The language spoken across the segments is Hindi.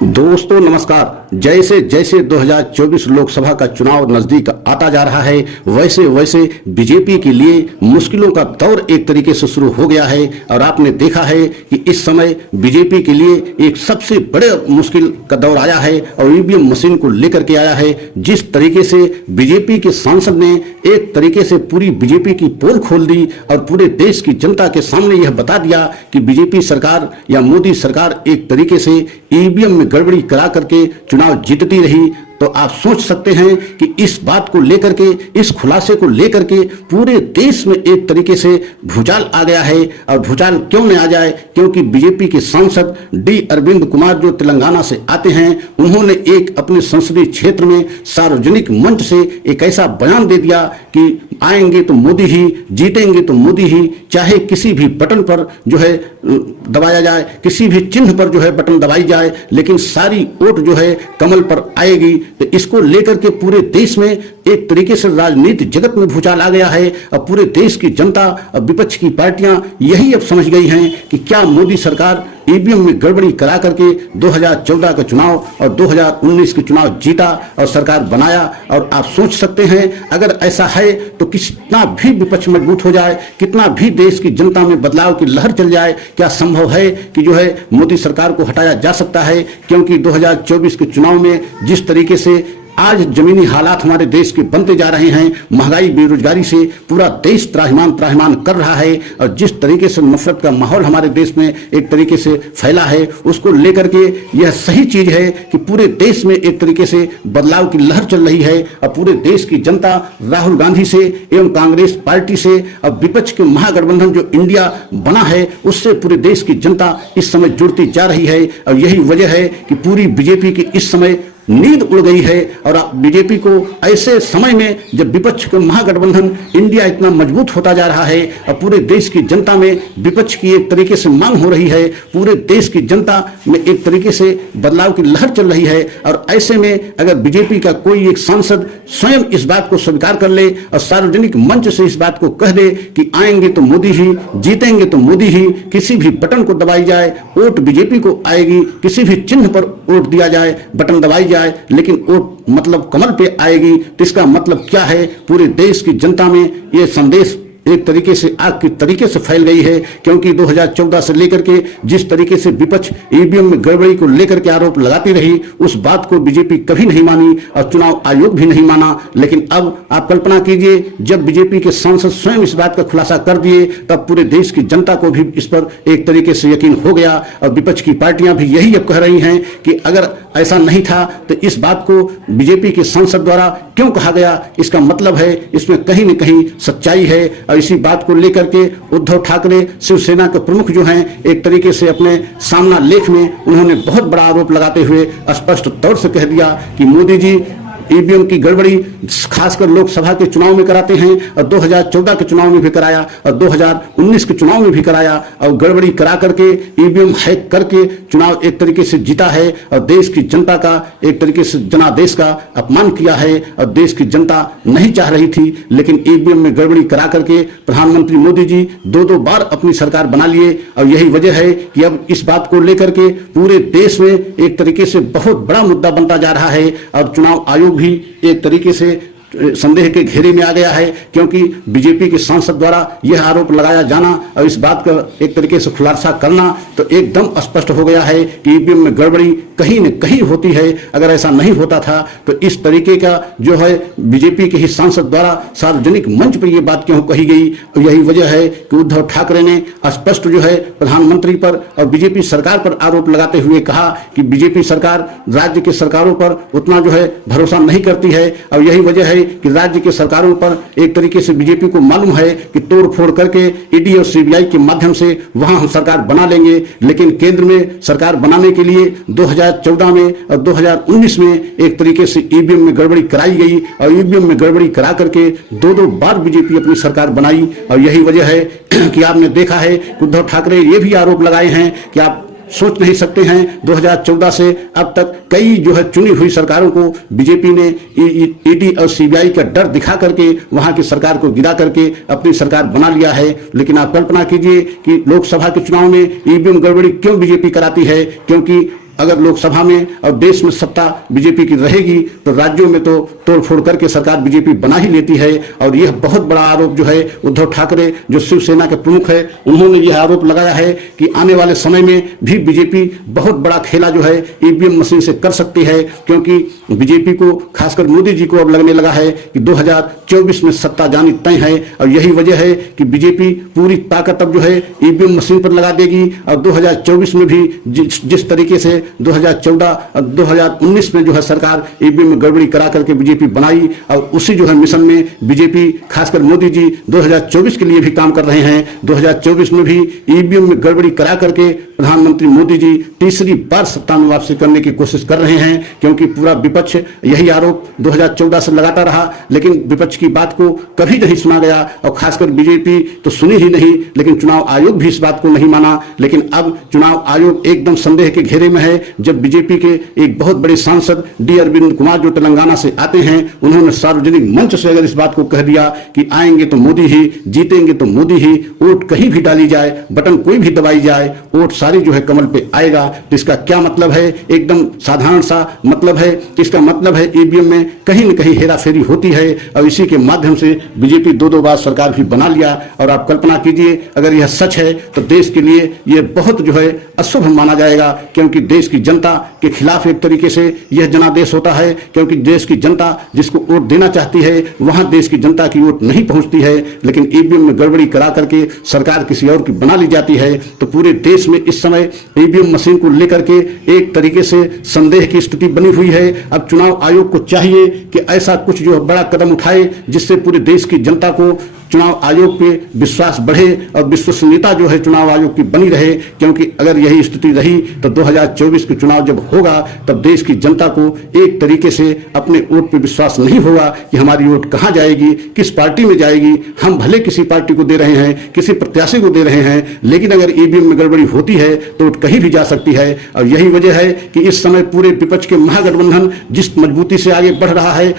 दोस्तों नमस्कार। जैसे जैसे 2024 लोकसभा का चुनाव नजदीक आता जा रहा है वैसे वैसे बीजेपी के लिए मुश्किलों का दौर एक तरीके से शुरू हो गया है। और आपने देखा है कि इस समय बीजेपी के लिए एक सबसे बड़े मुश्किल का दौर आया है और ईवीएम मशीन को लेकर के आया है। जिस तरीके से बीजेपी के सांसद ने एक तरीके से पूरी बीजेपी की पोल खोल दी और पूरे देश की जनता के सामने यह बता दिया कि बीजेपी सरकार या मोदी सरकार एक तरीके से ईवीएम में गड़बड़ी करा करके चुनाव जीतती रही, तो आप सोच सकते हैं कि इस बात को लेकर के, इस खुलासे को लेकर के पूरे देश में एक तरीके से भूचाल आ गया है। और भूचाल क्यों नहीं आ जाए, क्योंकि बीजेपी के सांसद डी अरविंद कुमार जो तेलंगाना से आते हैं, उन्होंने एक अपने संसदीय क्षेत्र में सार्वजनिक मंच से एक ऐसा बयान दे दिया कि आएंगे तो मोदी ही, जीतेंगे तो मोदी ही, चाहे किसी भी बटन पर जो है दबाया जाए, किसी भी चिन्ह पर जो है बटन दबाई जाए, लेकिन सारी वोट जो है कमल पर आएगी। तो इसको लेकर के पूरे देश में एक तरीके से राजनीति जगत में भूचाल आ गया है। और पूरे देश की जनता और विपक्ष की पार्टियां यही अब समझ गई हैं कि क्या मोदी सरकार ईवीएम में गड़बड़ी करा करके 2014 का चुनाव और 2019 के चुनाव जीता और सरकार बनाया। और आप सोच सकते हैं अगर ऐसा है तो कितना भी विपक्ष मजबूत हो जाए, कितना भी देश की जनता में बदलाव की लहर चल जाए, क्या संभव है कि जो है मोदी सरकार को हटाया जा सकता है। क्योंकि 2024 के चुनाव में जिस तरीके से आज जमीनी हालात हमारे देश के बनते जा रहे हैं, महंगाई बेरोजगारी से पूरा देश त्राहिमाम कर रहा है, और जिस तरीके से नफरत का माहौल हमारे देश में एक तरीके से फैला है, उसको लेकर के यह सही चीज है कि पूरे देश में एक तरीके से बदलाव की लहर चल रही है। और पूरे देश की जनता राहुल गांधी से एवं कांग्रेस पार्टी से और विपक्ष के महागठबंधन जो इंडिया बना है उससे पूरे देश की जनता इस समय जुड़ती जा रही है। और यही वजह है कि पूरी बीजेपी की इस समय नींद उड़ गई है। और बीजेपी को ऐसे समय में जब विपक्ष का महागठबंधन इंडिया इतना मजबूत होता जा रहा है और पूरे देश की जनता में विपक्ष की एक तरीके से मांग हो रही है, पूरे देश की जनता में एक तरीके से बदलाव की लहर चल रही है, और ऐसे में अगर बीजेपी का कोई एक सांसद स्वयं इस बात को स्वीकार कर ले और सार्वजनिक मंच से इस बात को कह दे कि आएंगे तो मोदी ही, जीतेंगे तो मोदी ही, किसी भी बटन को दबाई जाए वोट बीजेपी को आएगी, किसी भी चिन्ह पर वोट दिया जाए, बटन दबाई जाए लेकिन वोट मतलब कमल पे आएगी, तो इसका मतलब क्या है। पूरे देश की जनता में यह संदेश एक तरीके से आग की तरीके से फैल गई है। क्योंकि 2014 से लेकर के जिस तरीके से विपक्ष ईवीएम में गड़बड़ी को लेकर के आरोप लगाती रही, उस बात को बीजेपी कभी नहीं मानी और चुनाव आयोग भी नहीं माना। लेकिन अब आप कल्पना कीजिए, जब बीजेपी के सांसद स्वयं इस बात का खुलासा कर दिए तब पूरे देश की जनता को भी इस पर एक तरीके से यकीन हो गया। और विपक्ष की पार्टियां भी यही अब कह रही हैं कि अगर ऐसा नहीं था तो इस बात को बीजेपी के सांसद द्वारा क्यों कहा गया, इसका मतलब है इसमें कहीं न कहीं सच्चाई है। और इसी बात को लेकर के उद्धव ठाकरे शिवसेना के प्रमुख जो हैं एक तरीके से अपने सामना लेख में उन्होंने बहुत बड़ा आरोप लगाते हुए स्पष्ट तौर से कह दिया कि मोदी जी ईवीएम की गड़बड़ी खासकर लोकसभा के चुनाव में कराते हैं और 2014 के चुनाव में भी कराया और 2019 के चुनाव में भी कराया, और गड़बड़ी करा करके ईवीएम हैक करके चुनाव एक तरीके से जीता है और देश की जनता का एक तरीके से जनादेश का अपमान किया है। और देश की जनता नहीं चाह रही थी, लेकिन ईवीएम में गड़बड़ी करा करके प्रधानमंत्री मोदी जी दो बार अपनी सरकार बना लिए। और यही वजह है कि अब इस बात को लेकर के पूरे देश में एक तरीके से बहुत बड़ा मुद्दा बनता जा रहा है। और चुनाव आयोग भी एक तरीके से संदेह के घेरे में आ गया है, क्योंकि बीजेपी के सांसद द्वारा यह आरोप लगाया जाना और इस बात का एक तरीके से खुलासा करना तो एकदम स्पष्ट हो गया है कि ईवीएम में गड़बड़ी कहीं न कहीं होती है। अगर ऐसा नहीं होता था तो इस तरीके का जो है बीजेपी के ही सांसद द्वारा सार्वजनिक मंच पर यह बात क्यों कही गई। और यही वजह है कि उद्धव ठाकरे ने स्पष्ट जो है प्रधानमंत्री पर और बीजेपी सरकार पर आरोप लगाते हुए कहा कि बीजेपी सरकार राज्य की सरकारों पर उतना जो है भरोसा नहीं करती है। और यही वजह है कि राज्य के सरकारों पर एक तरीके से बीजेपी को मालूम है कि तोड़ फोड़ करके ईडी और सीबीआई के माध्यम से वहां हम सरकार बना लेंगे, लेकिन केंद्र में सरकार बनाने के लिए 2014 में और 2019 में एक तरीके से ईवीएम में गड़बड़ी कराई गई और ईवीएम में गड़बड़ी करा करके दो बार बीजेपी अपनी सरकार बनाई। और यही वजह है कि आपने देखा है कि उद्धव ठाकरे ये भी आरोप लगाए हैं कि आप सोच नहीं सकते हैं 2014 से अब तक कई जो है चुनी हुई सरकारों को बीजेपी ने ईडी और सीबीआई का डर दिखा करके वहां की सरकार को गिरा करके अपनी सरकार बना लिया है। लेकिन आप कल्पना कीजिए कि लोकसभा के चुनाव में ईवीएम गड़बड़ी क्यों बीजेपी कराती है, क्योंकि अगर लोकसभा में और देश में सत्ता बीजेपी की रहेगी तो राज्यों में तो तोड़फोड़ करके सरकार बीजेपी बना ही लेती है। और यह बहुत बड़ा आरोप जो है उद्धव ठाकरे जो शिवसेना के प्रमुख है उन्होंने यह आरोप लगाया है कि आने वाले समय में भी बीजेपी बहुत बड़ा खेला जो है ईवीएम मशीन से कर सकती है, क्योंकि बीजेपी को खासकर मोदी जी को अब लगने लगा है कि 2024 में सत्ता जानी तय है। और यही वजह है कि बीजेपी पूरी ताकत अब जो है ईवीएम मशीन पर लगा देगी और 2024 में भी जिस तरीके से 2014 और 2019 में जो है सरकार ईवीएम में गड़बड़ी करा करके बीजेपी बनाई और उसी जो है मिशन में बीजेपी खासकर मोदी जी 2024 के लिए भी काम कर रहे हैं। 2024 में भी ईवीएम में गड़बड़ी करा करके प्रधानमंत्री मोदी जी तीसरी बार सत्ता में वापसी करने की कोशिश कर रहे हैं, क्योंकि पूरा विपक्ष यही आरोप 2014 से लगाता रहा, लेकिन विपक्ष की बात को कभी नहीं सुना गया और खासकर बीजेपी तो सुनी ही नहीं। लेकिन चुनाव आयोग भी इस बात को नहीं माना। लेकिन अब चुनाव आयोग एकदम संदेह के घेरे में है, जब बीजेपी के एक बहुत बड़े सांसद डी अरविंद कुमार जो तेलंगाना से आते हैं, उन्होंने सार्वजनिक मंच से अगर इस बात को कह दिया कि आएंगे तो मोदी ही, जीतेंगे तो मोदी ही, वोट कहीं भी डाली जाए, बटन कोई भी दबाई जाए, वोट सारी जो है कमल पे आएगा। तो इसका क्या मतलब है? एकदम साधारण सा मतलब है। इसका मतलब है ईवीएम में कहीं न कहीं हेराफेरी होती है और इसी के माध्यम से बीजेपी दो बार सरकार भी बना लिया। और आप कल्पना कीजिए अगर यह सच है तो देश के लिए यह बहुत जो है अशुभ माना जाएगा, क्योंकि देश की जनता के खिलाफ एक तरीके से यह जनादेश होता है, क्योंकि देश की जनता जिसको वोट देना चाहती है वहां देश की जनता की वोट नहीं पहुंचती है, लेकिन ईवीएम में गड़बड़ी करा करके सरकार किसी और की बना ली जाती है। तो पूरे देश में इस समय ईवीएम मशीन को लेकर के एक तरीके से संदेह की स्थिति बनी हुई है। अब चुनाव आयोग को चाहिए कि ऐसा कुछ जो बड़ा कदम उठाए जिससे पूरे देश की जनता को चुनाव आयोग पे विश्वास बढ़े और विश्वसनीयता जो है चुनाव आयोग की बनी रहे, क्योंकि अगर यही स्थिति रही तो 2024 के चुनाव जब होगा तब देश की जनता को एक तरीके से अपने वोट पे विश्वास नहीं होगा कि हमारी वोट कहां जाएगी, किस पार्टी में जाएगी। हम भले किसी पार्टी को दे रहे हैं, किसी प्रत्याशी को दे रहे हैं, लेकिन अगर ईवीएम में गड़बड़ी होती है तो वोट कहीं भी जा सकती है। और यही वजह है कि इस समय पूरे विपक्ष के महागठबंधन जिस मजबूती से आगे बढ़ रहा है,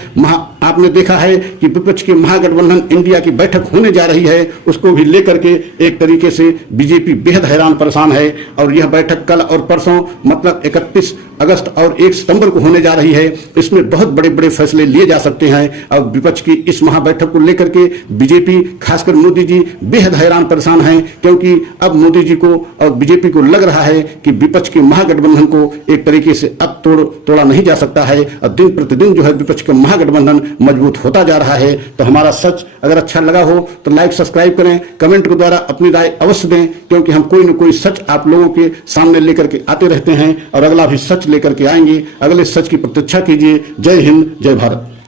आपने देखा है कि विपक्ष के महागठबंधन इंडिया की बैठक होने जा रही है, उसको भी लेकर के एक तरीके से बीजेपी बेहद हैरान परेशान है। और यह बैठक कल और परसों मतलब 31 अगस्त और 1 सितंबर को होने जा रही है। इसमें बहुत बड़े बड़े फैसले लिए जा सकते हैं। और विपक्ष की इस महाबैठक को लेकर के बीजेपी खासकर मोदी जी बेहद हैरान परेशान हैं, क्योंकि अब मोदी जी को और बीजेपी को लग रहा है कि विपक्ष के महागठबंधन को एक तरीके से अब तोड़ा नहीं जा सकता है। और दिन प्रतिदिन जो है विपक्ष का महागठबंधन मजबूत होता जा रहा है। तो हमारा सच अगर अच्छा लगा हो तो लाइक सब्सक्राइब करें, कमेंट के द्वारा अपनी राय अवश्य दें, क्योंकि हम कोई न कोई सच आप लोगों के सामने लेकर के आते रहते हैं और अगला भी सच लेकर के आएंगे। अगले सच की प्रतीक्षा कीजिए। जय हिंद, जय भारत।